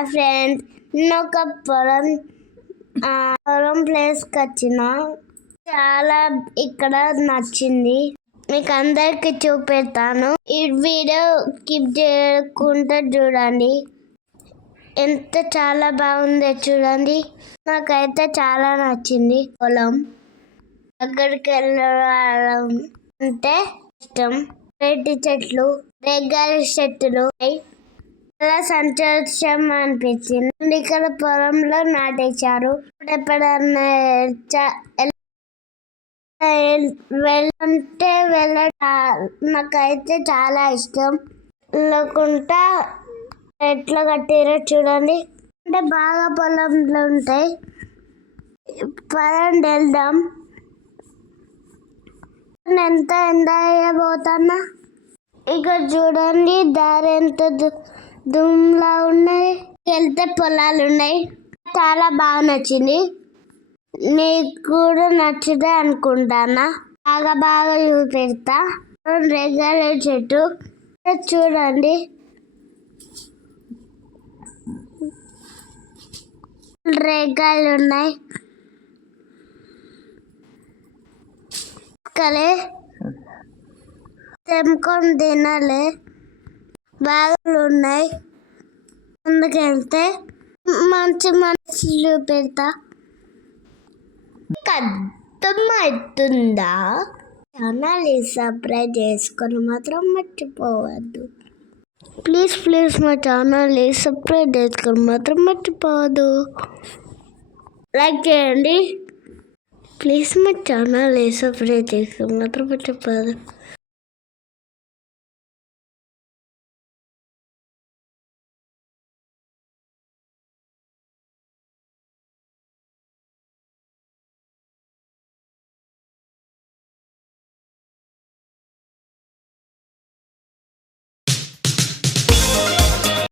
Hi friends నేను ఒక పొలం ఆ, పొలం ప్లేస్కి వచ్చిన. చాలా ఇక్కడ నచ్చింది. మీకు అందరికి చూపెడతాను. ఈ వీడియో కీప్ చేయకుండా చూడండి. ఎంత చాలా బాగుందో చూడండి. నాకైతే చాలా నచ్చింది పొలం. అక్కడికి వెళ్ళడం అంటే ఇష్టం. రెడ్డి చెట్లు రెగ్గల చెట్లు చాలా సంతోషం అనిపించింది. ఇక్కడ పొలంలో నాటేశారు. ఎప్పుడన్నా చ- వెళ్ళంటే వెళ్ళ నాకైతే చాలా ఇష్టం. లేకుంటా ఎట్లా కట్టారో చూడండి. అంటే బాగా పొలంలో ఉంటాయి. పదండి వెళ్దాం. ఎంత ఎంత ఎంజాయ్ పోతానా? ఇక్కడ చూడండి దారి ఎంత దూ దుమ్లా ఉన్నాయి వెళ్తే పొలాలు ఉన్నాయి. చాలా బాగా నచ్చింది. నీకు కూడా నచ్చుదే అనుకుంటానా? బాగా బాగా చూపెడతా. రెగ్గల చెట్టు చూడండి. రేగాలు ఉన్నాయి. కలే. తెంపుకొని తినలే. బాగా ఉన్నాయి ముందుకెళ్తే మంచి మంచి చూపెడతా అర్థమవుతుందా? ఛానల్ సబ్స్క్రైబ్ చేసుకొని మాత్రం మర్చిపోవద్దు. ప్లీజ్ ప్లీజ్ మా ఛానల్ సబ్స్క్రైబ్ చేసుకొని మాత్రం మర్చిపోవద్దు. లైక్ చేయండి. ప్లీజ్ మా ఛానల్ సబ్స్క్రైబ్ చేసుకొని మాత్రం మర్చిపోవద్దు.